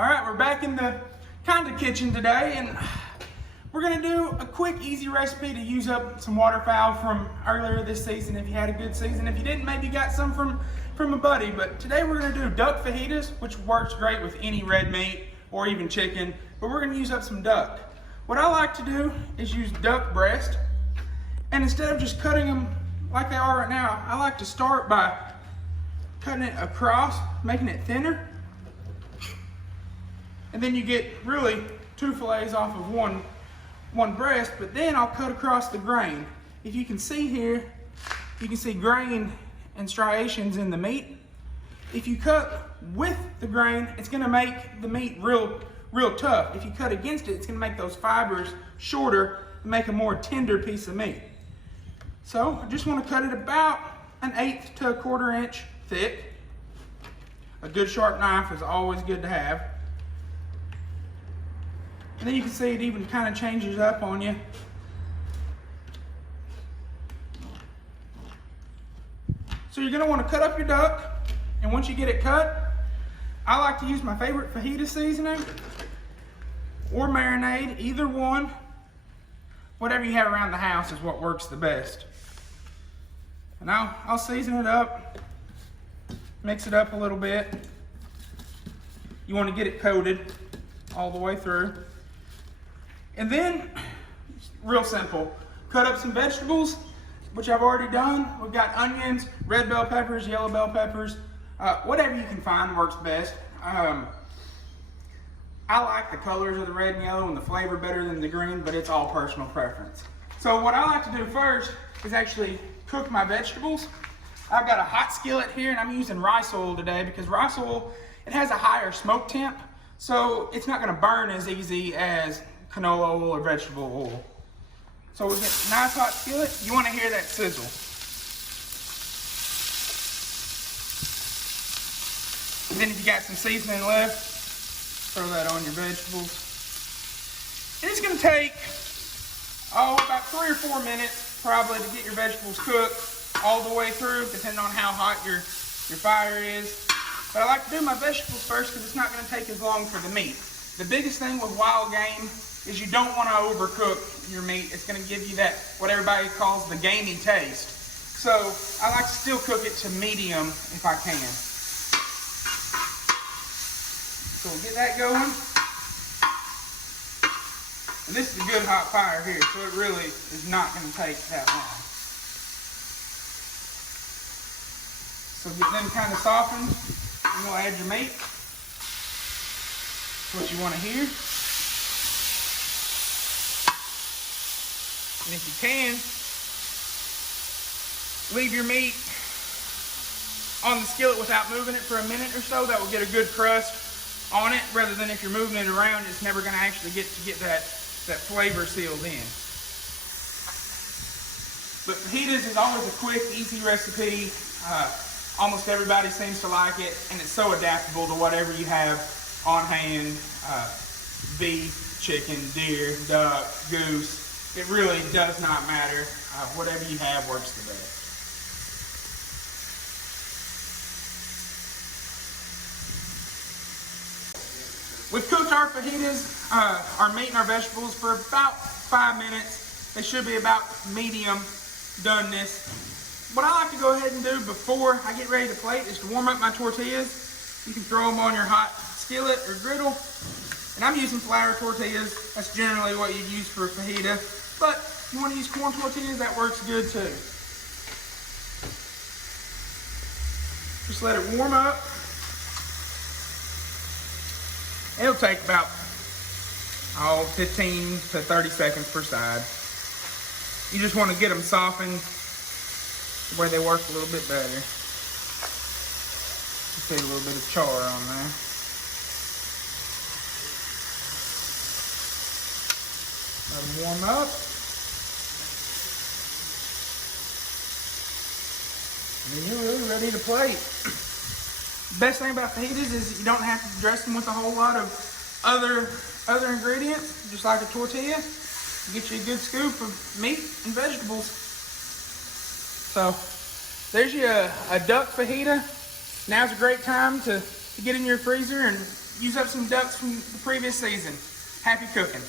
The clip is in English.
All right, we're back in the kind of kitchen today, and we're gonna do a quick, easy recipe to use up some waterfowl from earlier this season if you had a good season. If you didn't, maybe you got some from a buddy. But today we're gonna do duck fajitas, which works great with any red meat or even chicken, but we're gonna use up some duck. What I like to do is use duck breast, and instead of just cutting them like they are right now, I like to start by cutting it across, making it thinner. And then you get really two fillets off of one breast, but then I'll cut across the grain. If you can see here, you can see grain and striations in the meat. If you cut with the grain, it's gonna make the meat real tough. If you cut against it, it's gonna make those fibers shorter and make a more tender piece of meat. So I just wanna cut it about 1/8 to 1/4 inch thick. A good sharp knife is always good to have. And then you can see it even kind of changes up on you. So you're gonna want to cut up your duck, and once you get it cut, I like to use my favorite fajita seasoning or marinade, either one. Whatever you have around the house is what works the best. And I'll season it up, mix it up a little bit. You want to get it coated all the way through. And then, real simple, cut up some vegetables, which I've already done. We've got onions, red bell peppers, yellow bell peppers, whatever you can find works best. I like the colors of the red and yellow and the flavor better than the green, but it's all personal preference. So what I like to do first is actually cook my vegetables. I've got a hot skillet here, and I'm using rice oil today because rice oil, it has a higher smoke temp, so it's not gonna burn as easy as canola oil or vegetable oil. So we get a nice hot skillet. You want to hear that sizzle. And then if you got some seasoning left, throw that on your vegetables. And it's going to take about 3 or 4 minutes probably to get your vegetables cooked all the way through, depending on how hot your fire is. But I like to do my vegetables first because it's not going to take as long for the meat. The biggest thing with wild game is you don't want to overcook your meat. It's going to give you that, what everybody calls the gamey taste. So I like to still cook it to medium if I can. So we'll get that going. And this is a good hot fire here, so it really is not going to take that long. So get them kind of softened, and you'll add your meat. That's what you want to hear. And if you can, leave your meat on the skillet without moving it for a minute or so. That will get a good crust on it, rather than if you're moving it around, it's never going to actually get that flavor sealed in. But fajitas is always a quick, easy recipe. Almost everybody seems to like it, and it's so adaptable to whatever you have on hand. Beef, chicken, deer, duck, goose. It really does not matter. Whatever you have works the best. We've cooked our fajitas, our meat and our vegetables for about 5 minutes. They should be about medium doneness. What I like to go ahead and do before I get ready to plate is to warm up my tortillas. You can throw them on your hot skillet or griddle. And I'm using flour tortillas. That's generally what you use for a fajita. But if you want to use corn tortillas, that works good too. Just let it warm up. It'll take about 15 to 30 seconds per side. You just want to get them softened where they work a little bit better. You see a little bit of char on there. Let them warm up. And then you're really ready to plate. Best thing about fajitas is you don't have to dress them with a whole lot of other ingredients, just like a tortilla. You get you a good scoop of meat and vegetables. So there's your a duck fajita. Now's a great time to get in your freezer and use up some ducks from the previous season. Happy cooking.